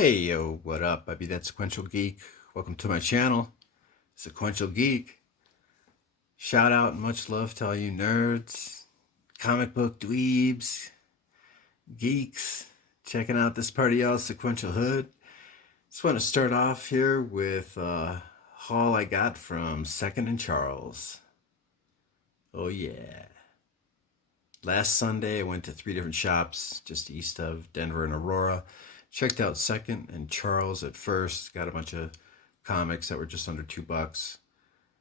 Hey yo, what up? I be that Sequential Geek. Welcome to my channel, Sequential Geek. Shout out and much love to all you nerds, comic book dweebs, geeks, checking out this part of y'all's Sequential Hood. Just want to start off here with a haul I got from Second and Charles. Oh yeah. Last Sunday I went to 3 different shops just east of Denver and Aurora. Checked out Second and Charles at first. Got a bunch of comics that were just under $2.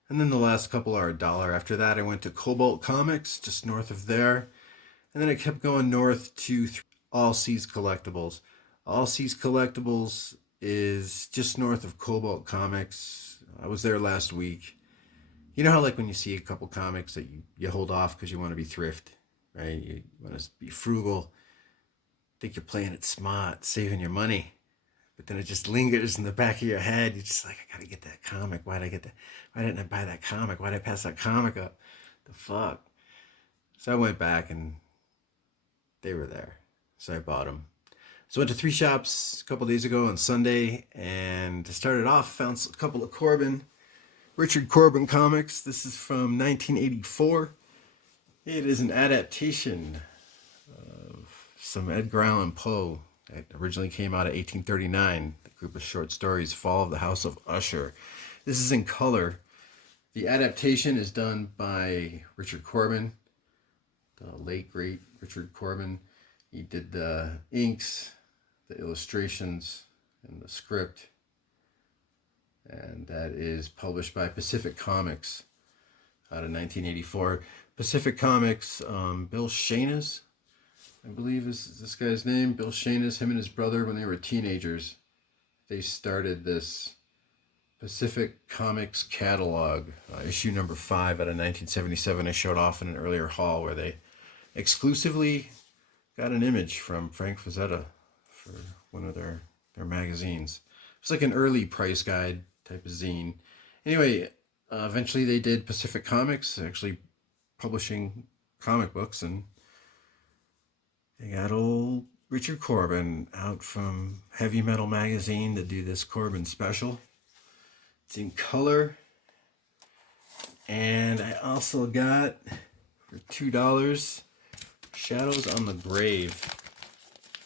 And then the last couple are $1. After that, I went to Cobalt Comics, just north of there. And then I kept going north to All Seas Collectibles. All Seas Collectibles is just north of Cobalt Comics. I was there last week. You know how like when you see a couple comics that you hold off because you want to be thrift, right? You want to be frugal. Think you're playing it smart, saving your money, but then it just lingers in the back of your head. You're just like, I gotta get that comic. Why didn't I buy that comic? Why did I pass that comic up? The fuck. So I went back and they were there, so I bought them. So I went to 3 shops a couple days ago on Sunday, and to start it off, found a couple of Richard Corben comics. This is from 1984. It is an adaptation some Edgar Allan Poe. It originally came out of 1839, the group of short stories, Fall of the House of Usher. This is in color. The adaptation is done by Richard Corben, the late, great Richard Corben. He did the inks, the illustrations, and the script. And that is published by Pacific Comics out of 1984. Pacific Comics, Bill Shanes, I believe is this guy's name, Bill Shanes. Him and his brother, when they were teenagers, they started this Pacific Comics catalog, issue number 5 out of 1977. I showed off in an earlier haul where they exclusively got an image from Frank Frazetta for one of their magazines. It's like an early price guide type of zine. Anyway, eventually they did Pacific Comics, actually publishing comic books, and they got old Richard Corben out from Heavy Metal Magazine to do this Corben special. It's in color. And I also got, for $2, Shadows on the Grave.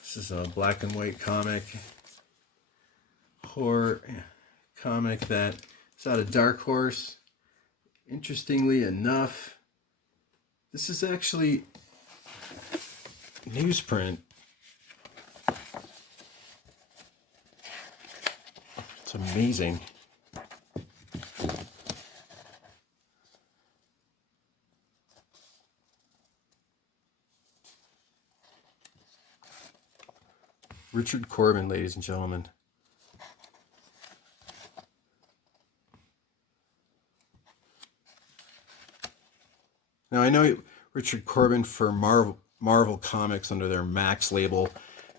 This is a black and white comic, horror comic that is out of Dark Horse. Interestingly enough, this is actually newsprint. It's amazing. Richard Corben, ladies and gentlemen. Now I know Richard Corben for Marvel Comics under their Max label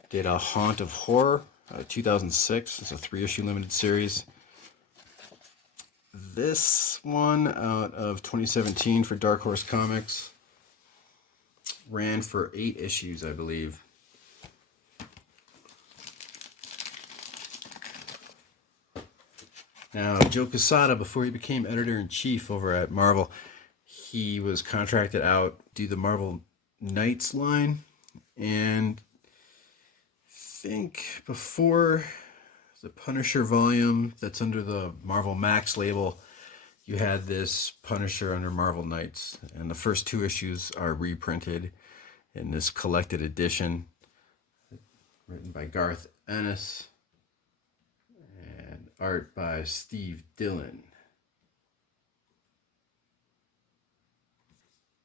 did a Haunt of Horror, 2006. It's a 3-issue limited series. This one out of 2017 for Dark Horse Comics ran for 8 issues, I believe. Now, Joe Quesada, before he became editor-in-chief over at Marvel, he was contracted out to do the Marvel Knights line, and I think before the Punisher volume that's under the Marvel Max label, you had this Punisher under Marvel Knights, and the first 2 issues are reprinted in this collected edition written by Garth Ennis and art by Steve Dillon.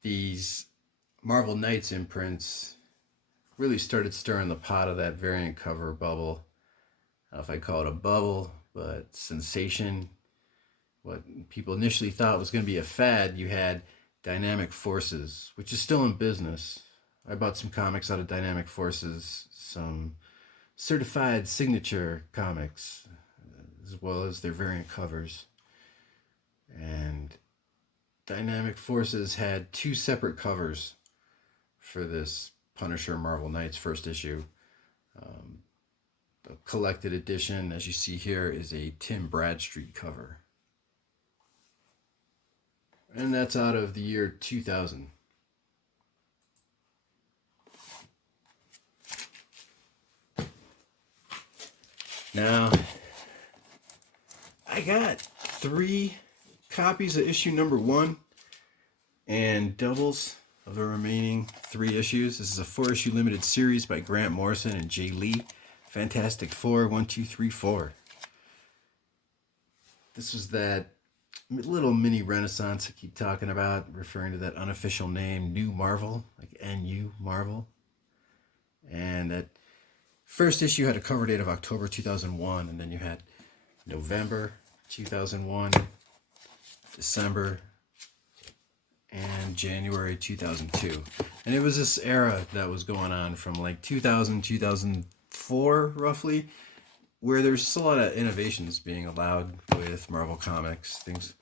These Marvel Knights imprints really started stirring the pot of that variant cover bubble. I don't know if I call it a bubble, but sensation. What people initially thought was going to be a fad, you had Dynamic Forces, which is still in business. I bought some comics out of Dynamic Forces, some certified signature comics, as well as their variant covers. And Dynamic Forces had 2 separate covers for this Punisher Marvel Knights first issue. The collected edition, as you see here, is a Tim Bradstreet cover. And that's out of the year 2000. Now, I got 3 copies of issue number 1 and doubles of the remaining 3 issues. This is a 4-issue limited series by Grant Morrison and Jay Lee. Fantastic Four, 1, 2, 3, 4. This was that little mini renaissance I keep talking about, referring to that unofficial name, New Marvel, like NU Marvel. And that first issue had a cover date of October 2001, and then you had November 2001, December, and January 2002. And it was this era that was going on from like 2000, 2004, roughly, where there's just a lot of innovations being allowed with Marvel Comics. Things,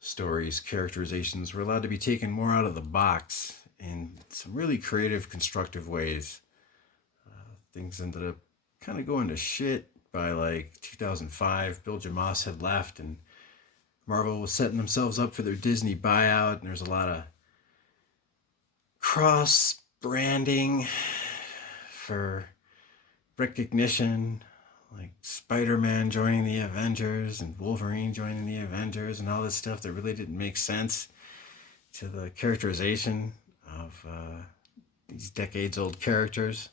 stories, characterizations were allowed to be taken more out of the box in some really creative, constructive ways. Things ended up kind of going to shit by like 2005. Bill Jamaas had left, and Marvel was setting themselves up for their Disney buyout, and there's a lot of cross-branding for recognition, like Spider-Man joining the Avengers and Wolverine joining the Avengers and all this stuff that really didn't make sense to the characterization of these decades-old characters.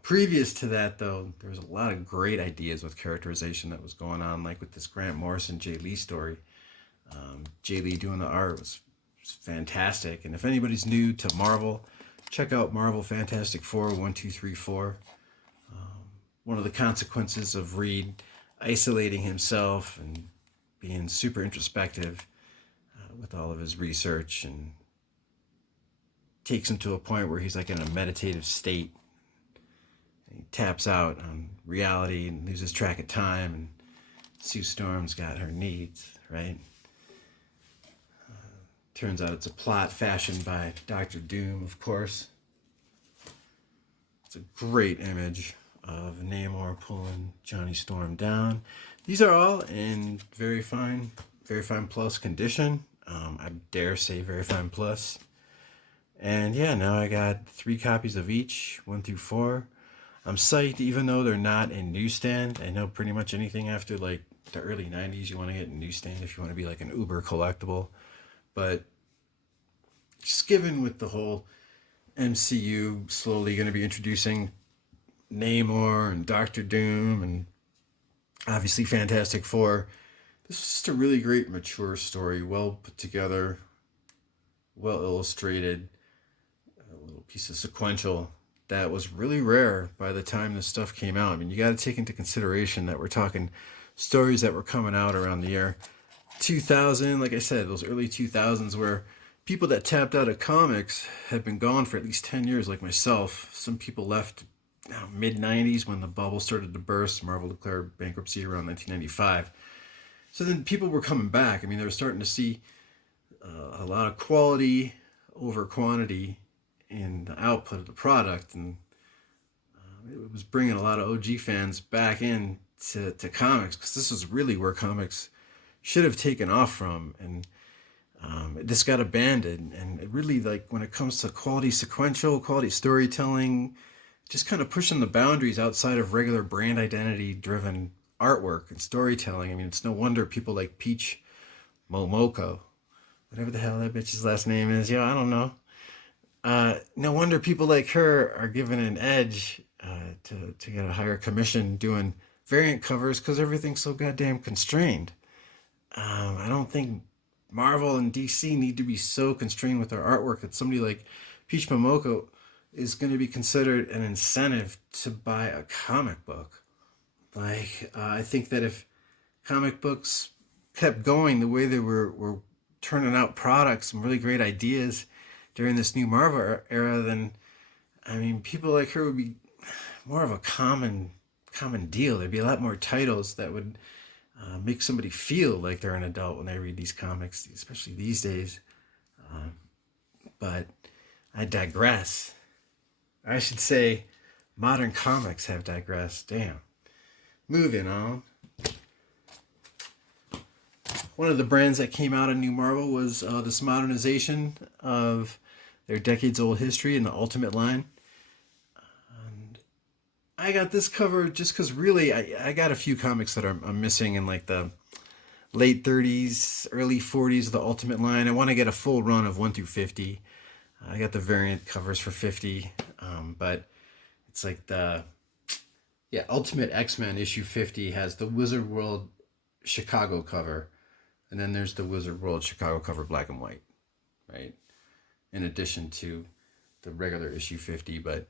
Previous to that, though, there was a lot of great ideas with characterization that was going on, like with this Grant Morrison, Jay Lee story. Jay Lee doing the art was fantastic. And if anybody's new to Marvel, check out Marvel Fantastic Four, 1, 2, 3, 4. One of the consequences of Reed isolating himself and being super introspective with all of his research, and takes him to a point where he's like in a meditative state. He taps out on reality and loses track of time, and Sue Storm's got her needs, right? Turns out it's a plot fashioned by Dr. Doom, of course. It's a great image of Namor pulling Johnny Storm down. These are all in very fine plus condition. I dare say very fine plus. And yeah, now I got 3 copies of each, 1 through 4. I'm psyched, even though they're not in newsstand. I know pretty much anything after like the early 90s you want to get in newsstand if you want to be like an uber collectible. But just given with the whole MCU slowly going to be introducing Namor and Doctor Doom and obviously Fantastic Four, this was just a really great mature story, well put together, well illustrated, a little piece of sequential that was really rare by the time this stuff came out. I mean, you got to take into consideration that we're talking stories that were coming out around the year 2000, like I said, those early 2000s, where people that tapped out of comics had been gone for at least 10 years, like myself. Some people left mid-90s when the bubble started to burst. Marvel declared bankruptcy around 1995. So then people were coming back. I mean, they were starting to see a lot of quality over quantity in the output of the product, and it was bringing a lot of OG fans back in to comics, because this was really where comics should have taken off from. And this got abandoned, and it really, like, when it comes to quality sequential, quality storytelling, just kind of pushing the boundaries outside of regular brand identity driven artwork and storytelling. I mean, it's no wonder people like Peach Momoko, whatever the hell that bitch's last name is, I don't know. No wonder people like her are given an edge to get a higher commission doing variant covers, because everything's so goddamn constrained. I don't think Marvel and DC need to be so constrained with their artwork that somebody like Peach Momoko is going to be considered an incentive to buy a comic book. Like, I think that if comic books kept going the way they were turning out products, some really great ideas during this new Marvel era, then, I mean, people like her would be more of a common deal. There'd be a lot more titles that would make somebody feel like they're an adult when they read these comics, especially these days. But I digress. I should say, modern comics have digressed. Damn. Moving on. One of the brands that came out of New Marvel was this modernization of their decades-old history in the Ultimate line. And I got this cover just because really I got a few comics that I'm missing in like the late 30s, early 40s of the Ultimate line. I want to get a full run of 1 through 50. I got the variant covers for 50, but it's like the Ultimate X-Men issue 50 has the Wizard World Chicago cover, and then there's the Wizard World Chicago cover black and white, right? In addition to the regular issue 50, but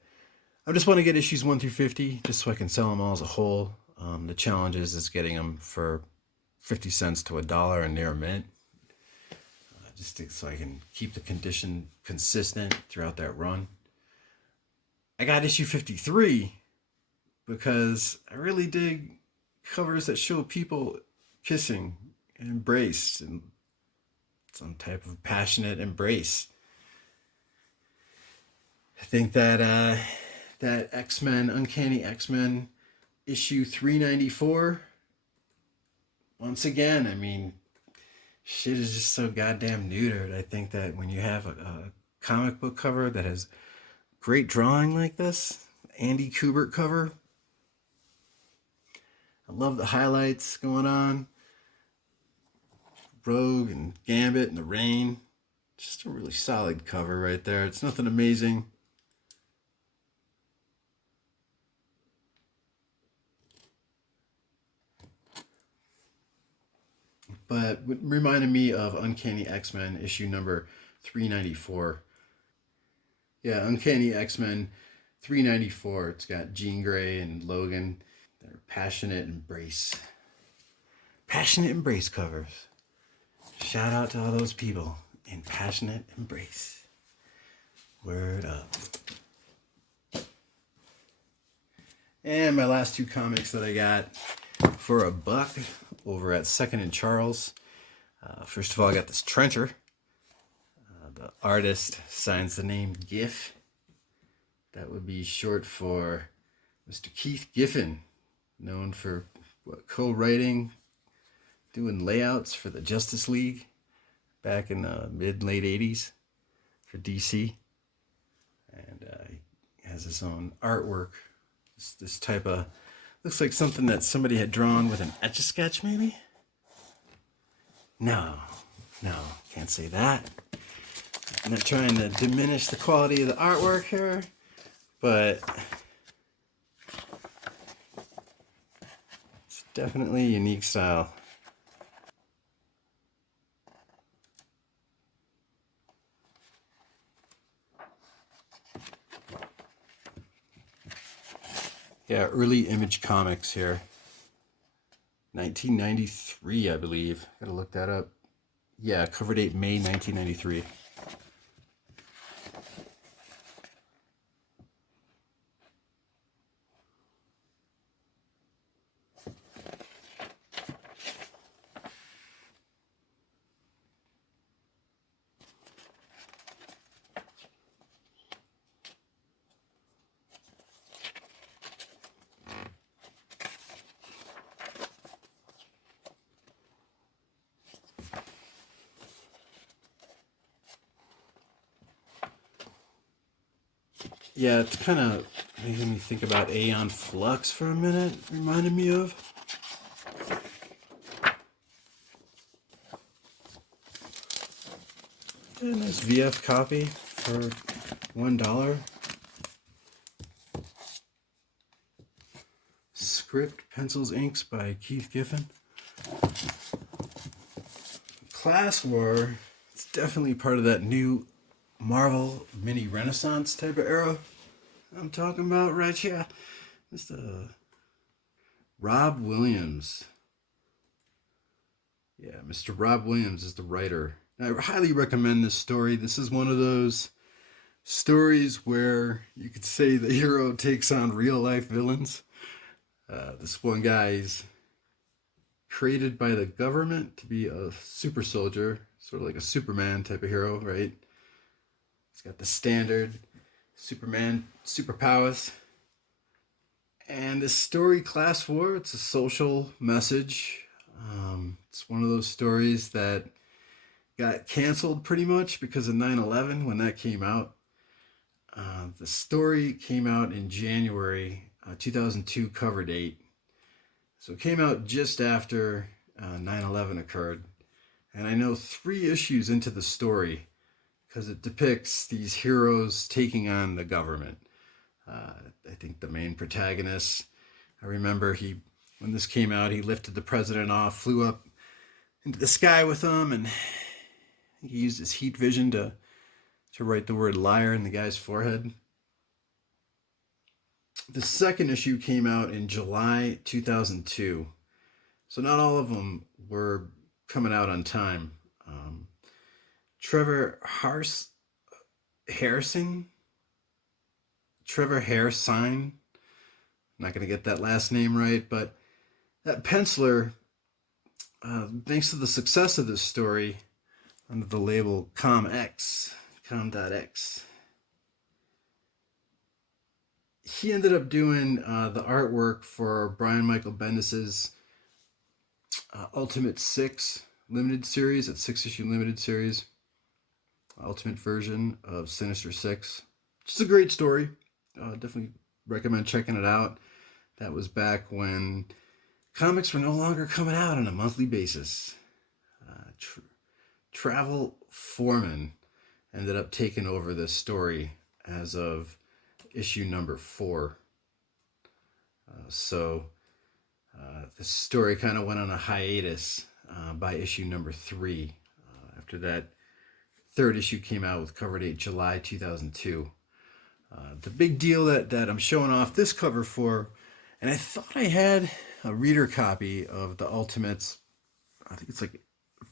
I just want to get issues 1 through 50 just so I can sell them all as a whole. The challenge is getting them for 50 cents to $1 and near mint. Just so I can keep the condition consistent throughout that run. I got issue 53 because I really dig covers that show people kissing and embraced and some type of passionate embrace. I think that that X-Men, Uncanny X-Men issue 394, once again, I mean, shit is just so goddamn neutered. I think that when you have a comic book cover that has great drawing like this, Andy Kubert cover, I love the highlights going on. Rogue and Gambit and the Rain. Just a really solid cover right there. It's nothing amazing. But it reminded me of Uncanny X-Men issue number 394. Yeah, Uncanny X-Men 394. It's got Jean Grey and Logan. They're passionate embrace. Passionate embrace covers. Shout out to all those people in passionate embrace. Word up. And my last two comics that I got for $1 over at Second and Charles. First of all, I got this Trencher. The artist signs the name Giff. That would be short for Mr. Keith Giffen, known for co-writing, doing layouts for the Justice League back in the mid-late 80s for DC. And he has his own artwork. This type of, looks like something that somebody had drawn with an Etch-a-Sketch maybe? No, can't say that. I'm not trying to diminish the quality of the artwork here, but it's definitely a unique style. Yeah, early Image Comics here. 1993, I believe. Gotta look that up. Yeah, cover date May 1993. Yeah, it's kind of making me think about Aeon Flux for a minute. Reminded me of. A nice VF copy for $1. Script, pencils, inks by Keith Giffen. Class War. It's definitely part of that new Marvel mini Renaissance type of era I'm talking about right here. It's Rob Williams. Yeah, Mr. Rob Williams is the writer. I highly recommend this story. This is one of those stories where you could say the hero takes on real life villains. This one guy's created by the government to be a super soldier, sort of like a Superman type of hero, right? He's got the standard Superman superpowers. And this story, Class War, it's a social message. It's one of those stories that got canceled pretty much because of 9/11 when that came out. The story came out in January 2002 cover date. So it came out just after 9/11 occurred. And I know 3 issues into the story because it depicts these heroes taking on the government. I think the main protagonist, I remember when this came out, he lifted the president off, flew up into the sky with him, and he used his heat vision to write the word liar in the guy's forehead. The second issue came out in July 2002. So not all of them were coming out on time. Trevor Harrison, I'm not going to get that last name right, but that penciler, thanks to the success of this story under the label Com.X, he ended up doing the artwork for Brian Michael Bendis's Ultimate 6 limited series, that 6-issue limited series, ultimate version of Sinister Six. Just a great story. Definitely recommend checking it out. That was back when comics were no longer coming out on a monthly basis. Travel Foreman ended up taking over this story as of issue number 4. So the story kind of went on a hiatus by issue number 3. After that, 3rd issue came out with cover date July 2002. The big deal that I'm showing off this cover for, and I thought I had a reader copy of the Ultimates, I think it's like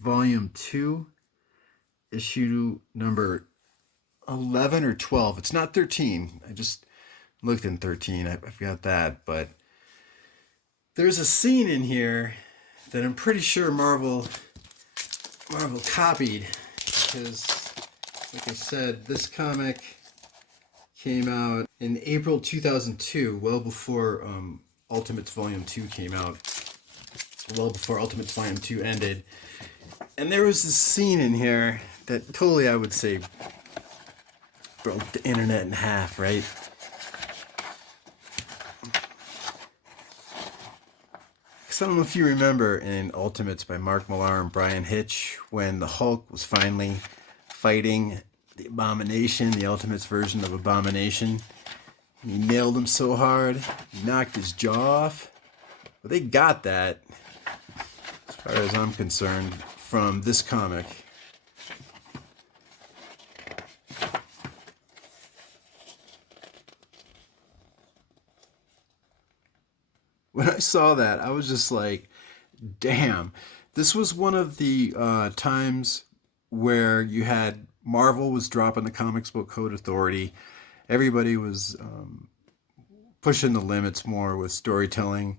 volume 2, issue number 11 or 12. It's not 13. I just looked in 13. I forgot that, but there's a scene in here that I'm pretty sure Marvel copied, because like I said, this comic came out in April 2002, well before Ultimates Volume 2 came out, well before Ultimates Volume 2 ended. And there was this scene in here that totally, I would say, broke the internet in half, right? Because I don't know if you remember in Ultimates by Mark Millar and Brian Hitch, when the Hulk was finally fighting the Abomination, the Ultimates version of Abomination. And he nailed him so hard, he knocked his jaw off. But they got that, as far as I'm concerned, from this comic. When I saw that, I was just like, damn. This was one of the times where you had Marvel was dropping the Comics Book Code Authority. Everybody was pushing the limits more with storytelling,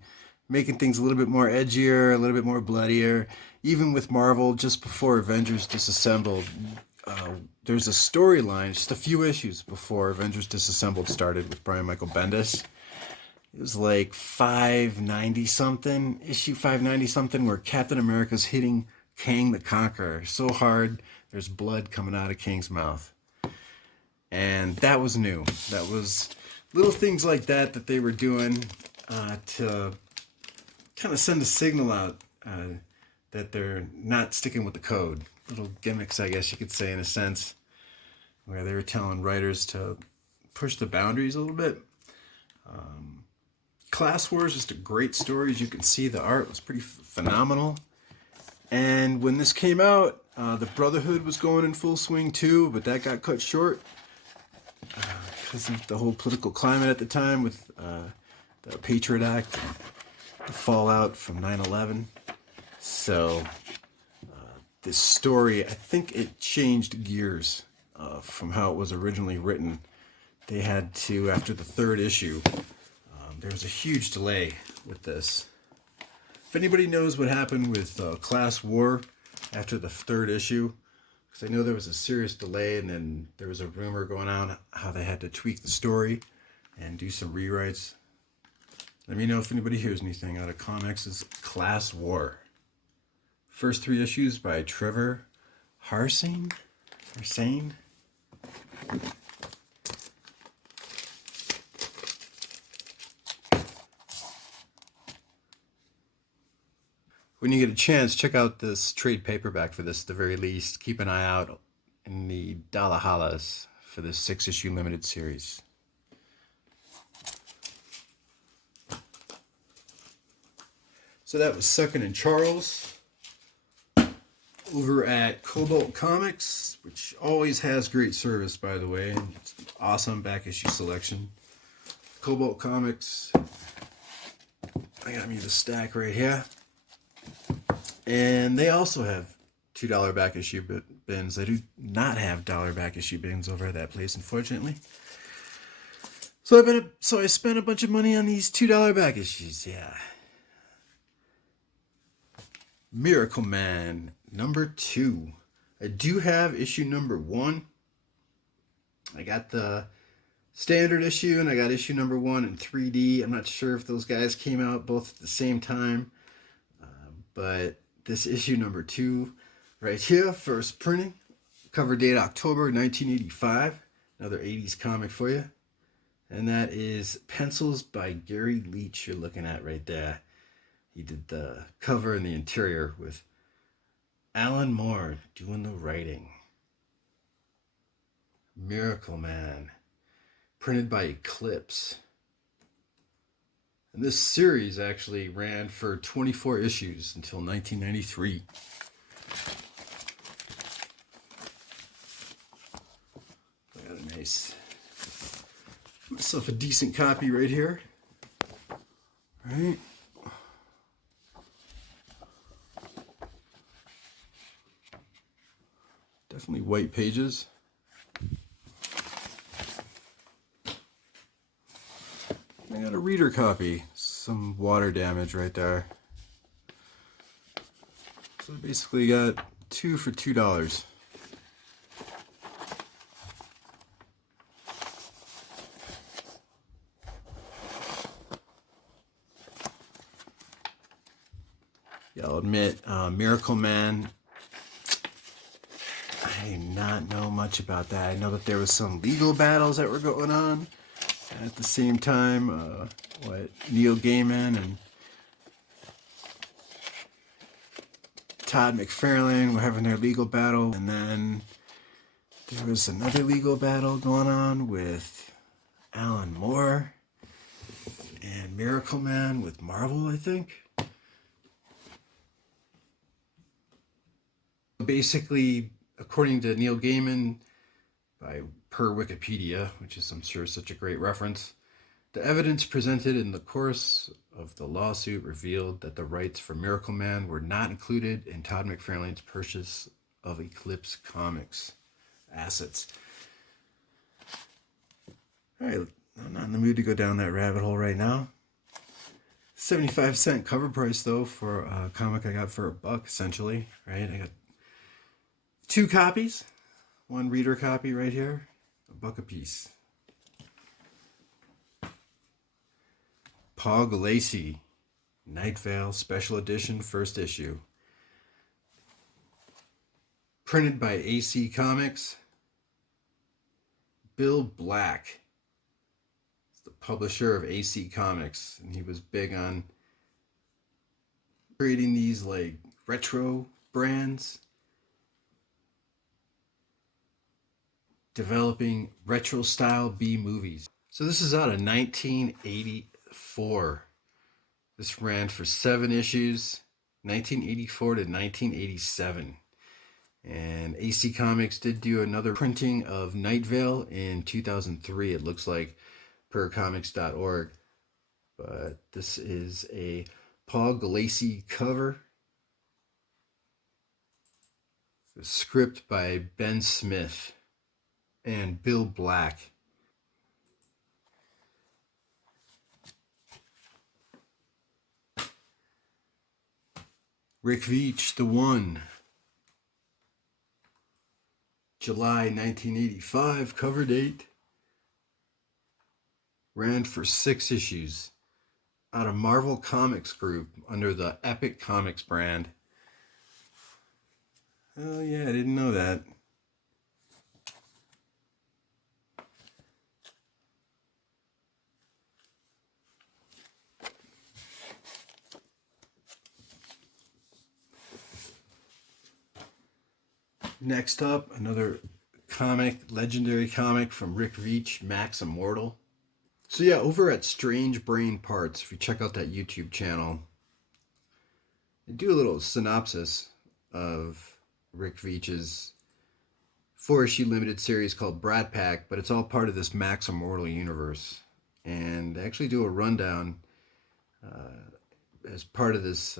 making things a little bit more edgier, a little bit more bloodier. Even with Marvel, just before Avengers Disassembled, there's a storyline, just a few issues before Avengers Disassembled started with Brian Michael Bendis. It was like 590 something, issue 590 something, where Captain America's hitting Kang the Conqueror so hard there's blood coming out of Kang's mouth. And that was new. That was little things like that they were doing to kind of send a signal out that they're not sticking with the code. Little gimmicks, I guess you could say, in a sense, where they were telling writers to push the boundaries a little bit. Class War is just a great story. As you can see, the art was pretty phenomenal. And when this came out, the Brotherhood was going in full swing too, but that got cut short because of the whole political climate at the time with the Patriot Act, the fallout from 9/11. So this story, I think it changed gears from how it was originally written. They had to, after the 3rd issue, there was a huge delay with this. If anybody knows what happened with Class War after the 3rd issue, because I know there was a serious delay, and then there was a rumor going on how they had to tweak the story and do some rewrites. Let me know if anybody hears anything out of Comix's Class War. First 3 issues by Trevor Hairsine. When you get a chance, check out this trade paperback for this at the very least. Keep an eye out in the Dallahallas for this 6-issue limited series. So that was Second and Charles over at Cobalt Comics, which always has great service, by the way. It's an awesome back issue selection. Cobalt Comics. I got me the stack right here. And they also have $2 back issue bins. They do not have dollar back issue bins over at that place, unfortunately. So I spent a bunch of money on these $2 back issues. Yeah. Miracle Man number 2. I do have issue number 1. I got the standard issue and I got issue number 1 in 3D. I'm not sure if those guys came out both at the same time, but this issue number 2 right here, first printing, cover date October 1985. Another 80s comic for you. And that is pencils by Gary Leach you're looking at right there. He did the cover and the interior with Alan Moore doing the writing. Miracle Man, printed by Eclipse. And this series actually ran for 24 issues until 1993. I got a nice, myself a decent copy right here. All right. Definitely white pages. I got a reader copy. Some water damage right there. So basically got 2 for $2. Yeah, I'll admit, Miracle Man, I do not know much about that. I know that there was some legal battles that were going on at the same time. Neil Gaiman and Todd McFarlane were having their legal battle, and then there was another legal battle going on with Alan Moore and Miracle Man with Marvel, I think. Basically, according to Neil Gaiman, per Wikipedia, which is, I'm sure, such a great reference, the evidence presented in the course of the lawsuit revealed that the rights for Miracle Man were not included in Todd McFarlane's purchase of Eclipse Comics assets. All right, I'm not in the mood to go down that rabbit hole right now. 75-cent cover price, though, for a comic I got for $1, essentially, right? I got 2 copies, 1 reader copy right here, $1 a piece. Paul Gulacy, Night Vale Special Edition, first issue. Printed by AC Comics. Bill Black is the publisher of AC Comics, and he was big on creating these like retro brands, developing retro style B movies. So this is out of 1984. This ran for 7 issues, 1984 to 1987. And AC Comics did do another printing of Night Vale in 2003, it looks like, per comics.org. But this is a Paul Gulacy cover. The script by Ben Smith and Bill Black. Rick Veitch, The One. July 1985, cover date. Ran for 6 issues. out of Marvel Comics Group under the Epic Comics brand. Oh yeah, I didn't know that. Next up, another comic, legendary comic from Rick Veitch, Max Immortal. So yeah, over at Strange Brain Parts, if you check out that YouTube channel, I do a little synopsis of Rick Veitch's 4-issue limited series called Brat Pack, but it's all part of this Max Immortal universe. And I actually do a rundown as part of this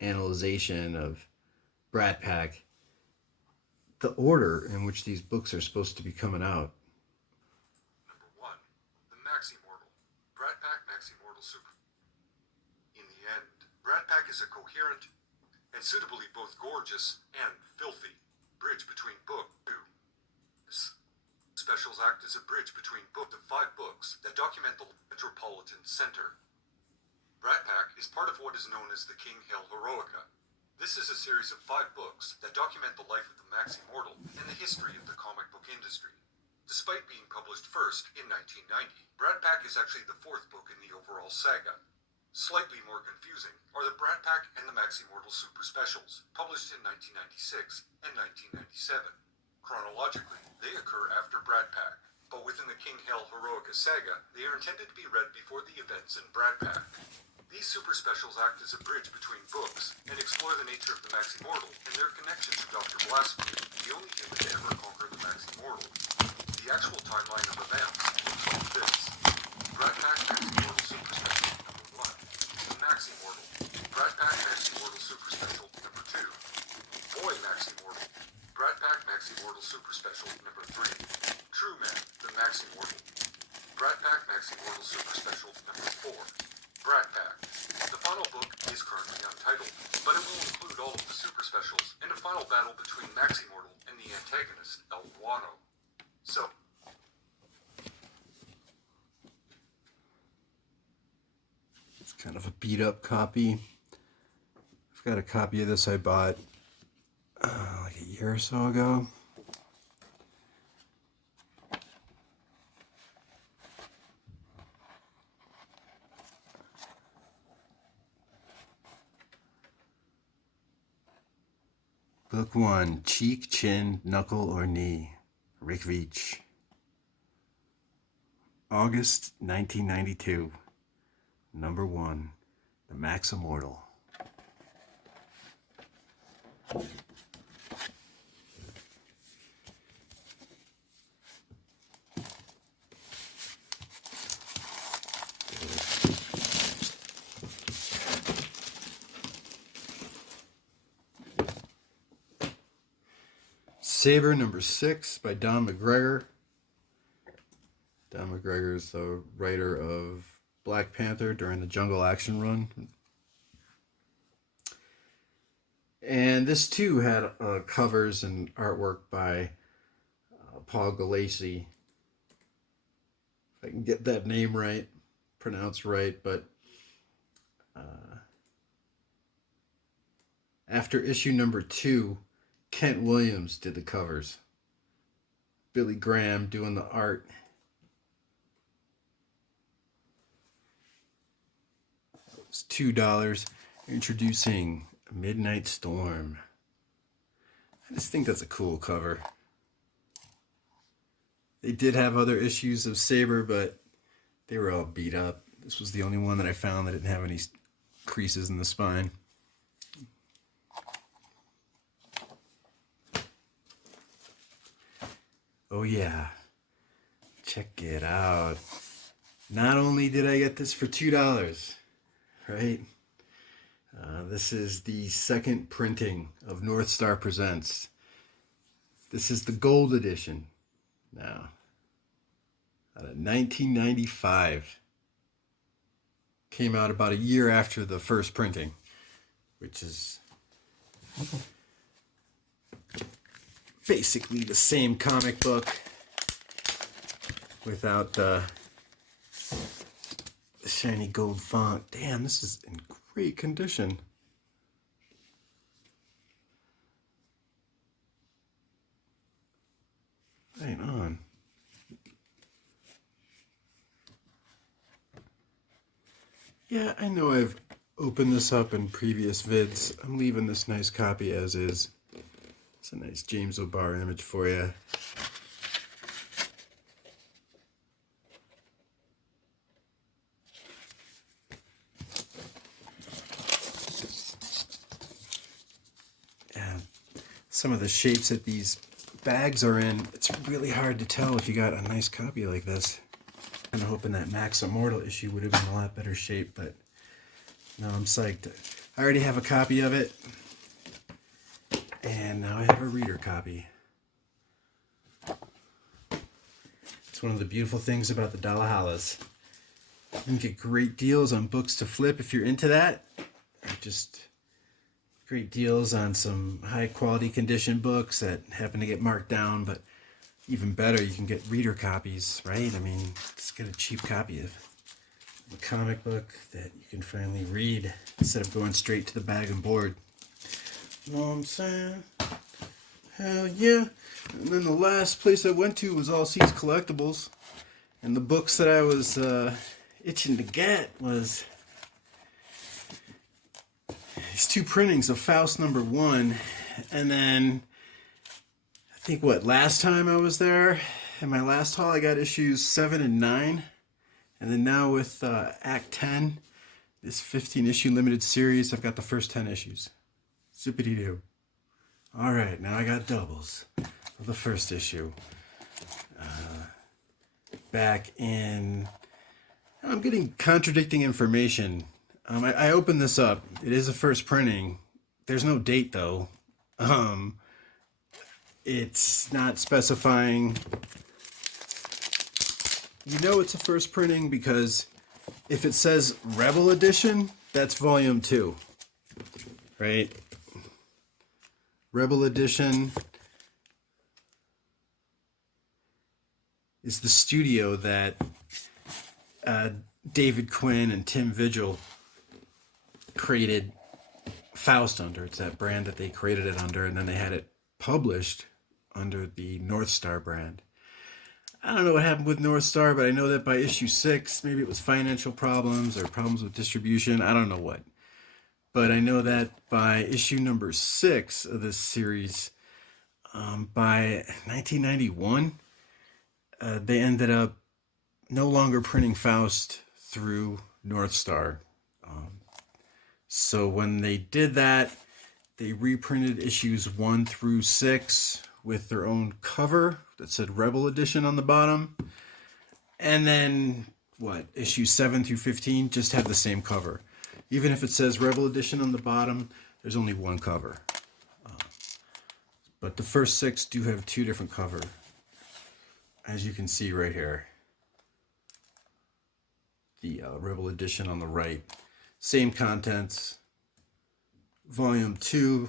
analyzation of Brat Pack, the order in which these books are supposed to be coming out. Number 1, the Maxi Mortal, Brat Pack Maxi Mortal Super. In the end, Brat Pack is a coherent and suitably both gorgeous and filthy bridge between book 2. Specials act as a bridge between the 5 books that document the Metropolitan Center. Brat Pack is part of what is known as the King Hail Heroica. This is a series of 5 books that document the life of the Maxi Mortal and the history of the comic book industry. Despite being published first in 1990, Brat Pack is actually the 4th book in the overall saga. Slightly more confusing are the Brat Pack and the Maxi Mortal Super Specials, published in 1996 and 1997. Chronologically, they occur after Brat Pack, but within the King Hail Heroica saga, they are intended to be read before the events in Brat Pack. These super specials act as a bridge between books and explore the nature of the Maxi Mortal and their connection to Dr. Blasphemy, the only human to ever conquer the Maxi Mortal. The actual timeline of events looks like this. Brat Pack Maxi Mortal Super Special number 1. The Maxi Mortal. Brat Pack Maxi Mortal Super Special number 2. Boy Maxi Mortal. Brat Pack Maxi Mortal Super Special number 3. True Man, the Maxi Mortal. Brat Pack Maxi Mortal Super Special number 4. Brat Pack. The final book is currently untitled, but it will include all of the super specials and a final battle between Maxi Mortal and the antagonist, El Guano. So, it's kind of a beat up copy. I've got a copy of this I bought like a year or so ago. Book 1, Cheek, Chin, Knuckle, or Knee, Rick Veitch. August 1992. Number 1, The Max Immortal. Saber number 6 by Don McGregor. Don McGregor is the writer of Black Panther during the Jungle Action run. And this too had covers and artwork by Paul Galassi. If I can get that name right, pronounced right, but after issue number 2, Kent Williams did the covers. Billy Graham doing the art. It was $2. Introducing Midnight Storm. I just think that's a cool cover. They did have other issues of Saber, but they were all beat up. This was the only one that I found that didn't have any creases in the spine. Oh yeah, check it out. Not only did I get this for $2, right? This is the second printing of North Star Presents. This is the gold edition now. Out of 1995. Came out about a year after the first printing, which is basically the same comic book without the the shiny gold font. Damn, this is in great condition. Right on. Yeah, I know I've opened this up in previous vids. I'm leaving this nice copy as is. It's a nice James O'Barr image for you. Yeah, some of the shapes that these bags are in, it's really hard to tell if you got a nice copy like this. I'm hoping that Max Immortal issue would have been a lot better shape, but no, I'm psyched. I already have a copy of it, and now I have a reader copy. It's one of the beautiful things about the Dallahallas. You can get great deals on books to flip if you're into that. Just great deals on some high quality condition books that happen to get marked down, but even better, you can get reader copies, right? I mean, just get a cheap copy of a comic book that you can finally read instead of going straight to the bag and board. You know what I'm saying? Hell yeah. And then the last place I went to was All Seas Collectibles. And the books that I was itching to get was these two printings of Faust #1. And then I think last time I was there, in my last haul, I got issues 7 and 9. And then now with Act 10, this 15-issue limited series, I've got the first 10 issues. Zippity-doo. All right, now I got doubles of the first issue. Back in... I'm getting contradicting information. I opened this up. It is a first printing. There's no date, though. It's not specifying. You know it's a first printing because if it says Rebel Edition, that's volume 2. Right? Rebel Edition is the studio that David Quinn and Tim Vigil created Faust under. It's that brand that they created it under, and then they had it published under the North Star brand. I don't know what happened with North Star, but I know that by issue 6, maybe it was financial problems or problems with distribution. I don't know what. But I know that by issue number 6 of this series, by 1991, they ended up no longer printing Faust through North Star. So when they did that, they reprinted issues 1 through 6 with their own cover that said Rebel Edition on the bottom. And then, issues 7 through 15 just have the same cover. Even if it says Rebel Edition on the bottom, there's only one cover. But the first 6 do have 2 different covers, as you can see right here. The Rebel Edition on the right. Same contents. Volume 2,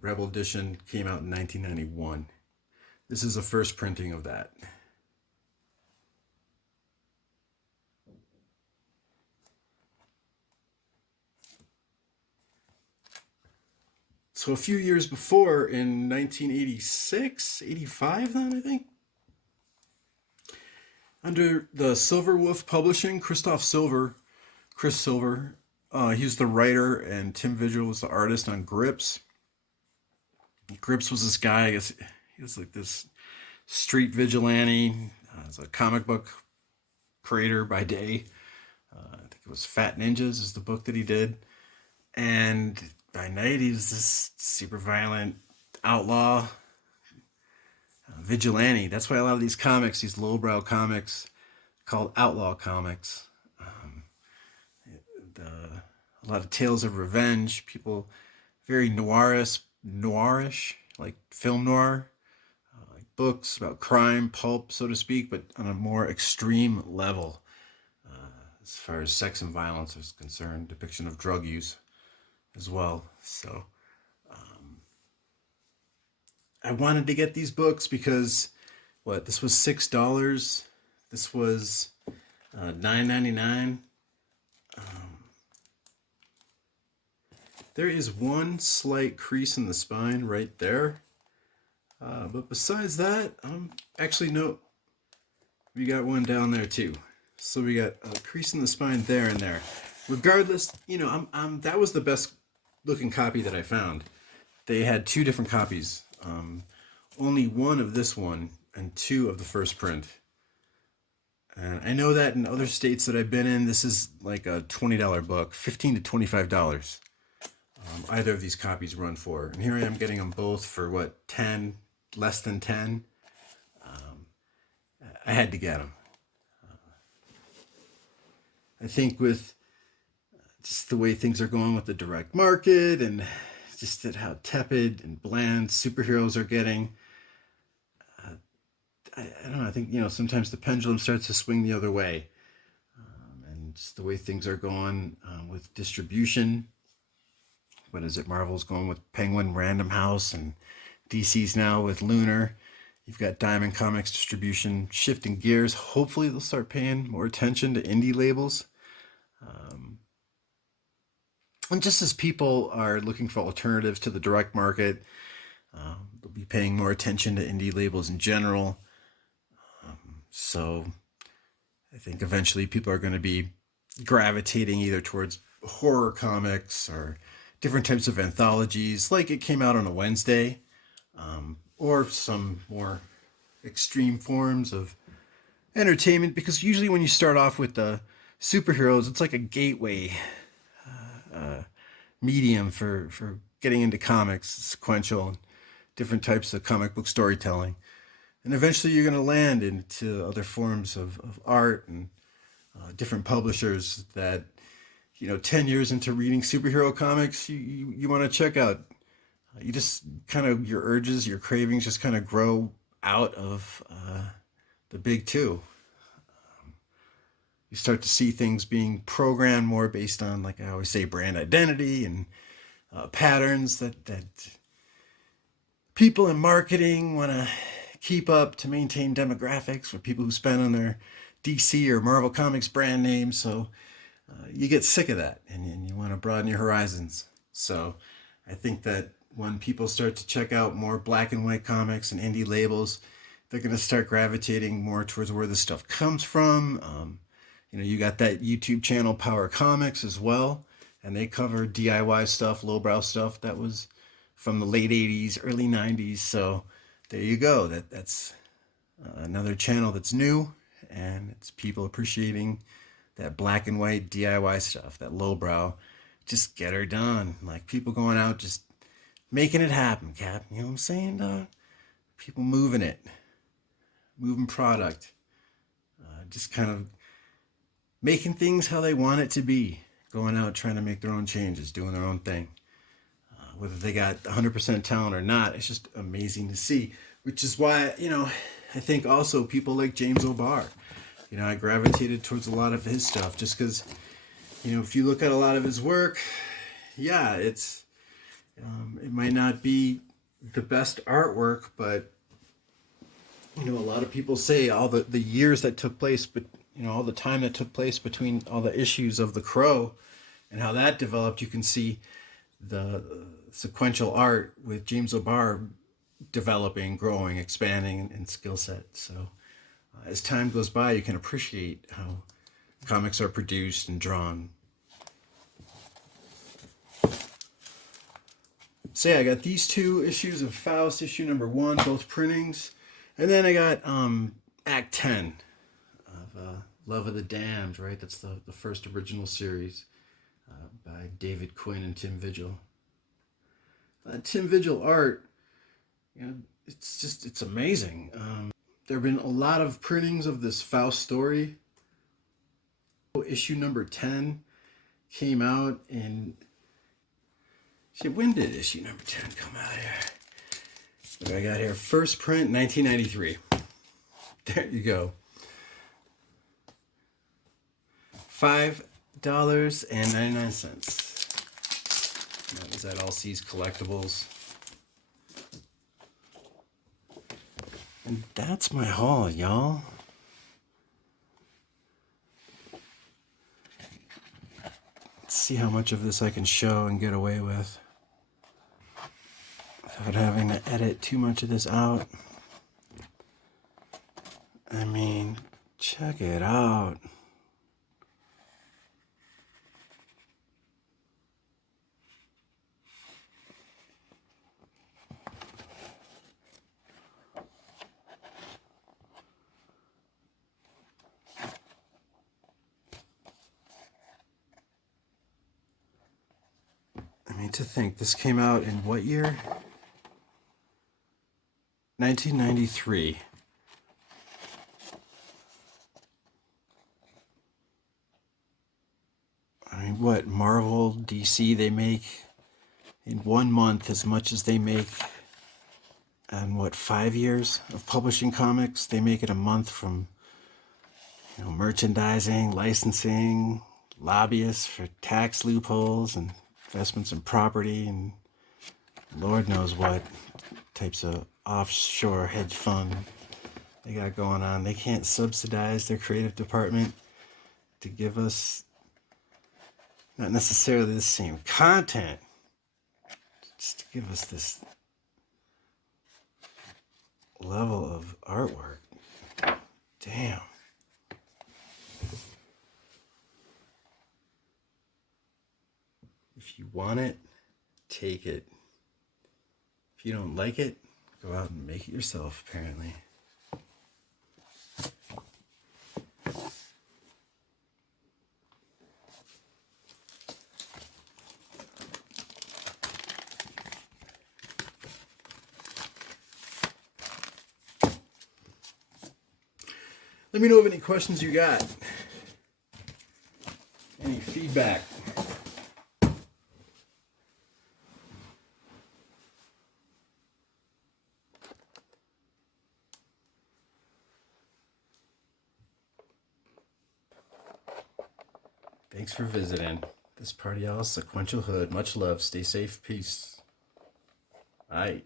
Rebel Edition, came out in 1991. This is the first printing of that. So a few years before, in 1986, 85 then, I think, under the Silver Wolf Publishing, Chris Silver, he was the writer, and Tim Vigil was the artist on Grips. Grips was this guy, I guess he was like this street vigilante. As a comic book creator by day. I think it was Fat Ninjas is the book that he did. And by night, he was this super violent outlaw vigilante. That's why a lot of these comics, these lowbrow comics, called outlaw comics. A lot of tales of revenge. People very noirish, like film noir, like books about crime, pulp, so to speak, but on a more extreme level as far as sex and violence is concerned. Depiction of drug use as well. So I wanted to get these books because this was $6. This was $9.99. There is one slight crease in the spine right there. But besides that, actually, no, we got one down there too. So we got a crease in the spine there and there. Regardless, you know, that was the best looking copy that I found. They had two different copies. Only one of this one and two of the first print. And I know that in other states that I've been in, this is like a $20 book, $15 to $25. Either of these copies run for. And here I am getting them both for what, 10, less than 10. I had to get them. I think with just the way things are going with the direct market and just at how tepid and bland superheroes are getting, I don't know, I think, you know, sometimes the pendulum starts to swing the other way. And just the way things are going with distribution. What is it? Marvel's going with Penguin Random House, and DC's now with Lunar. You've got Diamond Comics distribution shifting gears. Hopefully they'll start paying more attention to indie labels. And just as people are looking for alternatives to the direct market, they'll be paying more attention to indie labels in general. So I think eventually people are going to be gravitating either towards horror comics or different types of anthologies, like it came out on a Wednesday, or some more extreme forms of entertainment, because usually when you start off with the superheroes, it's like a gateway medium for getting into comics, sequential, and different types of comic book storytelling. And eventually you're going to land into other forms of art and different publishers that, you know, 10 years into reading superhero comics, you want to check out. You just kind of, your urges, your cravings just kind of grow out of the big two. You start to see things being programmed more based on, like I always say, brand identity and patterns that people in marketing want to keep up to maintain demographics for people who spend on their DC or Marvel Comics brand names. So you get sick of that, and you want to broaden your horizons. So I think that when people start to check out more black and white comics and indie labels, they're going to start gravitating more towards where this stuff comes from. You know, you got that YouTube channel Power Comics as well, and they cover DIY stuff, lowbrow stuff that was from the late 80s, early 90s. So there you go. That's another channel that's new, and it's people appreciating that black and white DIY stuff, that lowbrow, just get her done. Like people going out, just making it happen, Cap. You know what I'm saying, dog? People moving it, moving product, just kind of making things how they want it to be, going out trying to make their own changes, doing their own thing. Whether they got 100% talent or not, it's just amazing to see, which is why, you know, I think also people like James O'Barr. You know, I gravitated towards a lot of his stuff just because, you know, if you look at a lot of his work, yeah, it's, it might not be the best artwork, but, you know, a lot of people say all the years that took place, but, you know, all the time that took place between all the issues of The Crow and how that developed, you can see the sequential art with James O'Barr developing, growing, expanding in skill set. So as time goes by, you can appreciate how comics are produced and drawn. So yeah, I got these two issues of Faust, issue number 1, both printings. And then I got Act 10 of Love of the Damned, right? That's the first original series by David Quinn and Tim Vigil. Tim Vigil art, you know, it's amazing. There have been a lot of printings of this Faust story. Issue number 10 came out in... Shit, when did issue number 10 come out here? What do I got here? First print, 1993. There you go. $5.99. That was at All Seas Collectibles. And that's my haul, y'all. Let's see how much of this I can show and get away with without having to edit too much of this out. I mean, check it out. I mean, to think, this came out in what year? 1993. I mean, what, Marvel, DC, they make in 1 month as much as they make in, what, 5 years of publishing comics? They make it a month from, merchandising, licensing, lobbyists for tax loopholes and investments in property and Lord knows what types of offshore hedge fund they got going on. They can't subsidize their creative department to give us not necessarily the same content, just to give us this level of artwork. Damn. If you want it, take it. If you don't like it, go out and make it yourself, apparently. Let me know of any questions you got. Any feedback. Thanks for visiting. This party y'all, Sequential Hood. Much love. Stay safe. Peace. All right.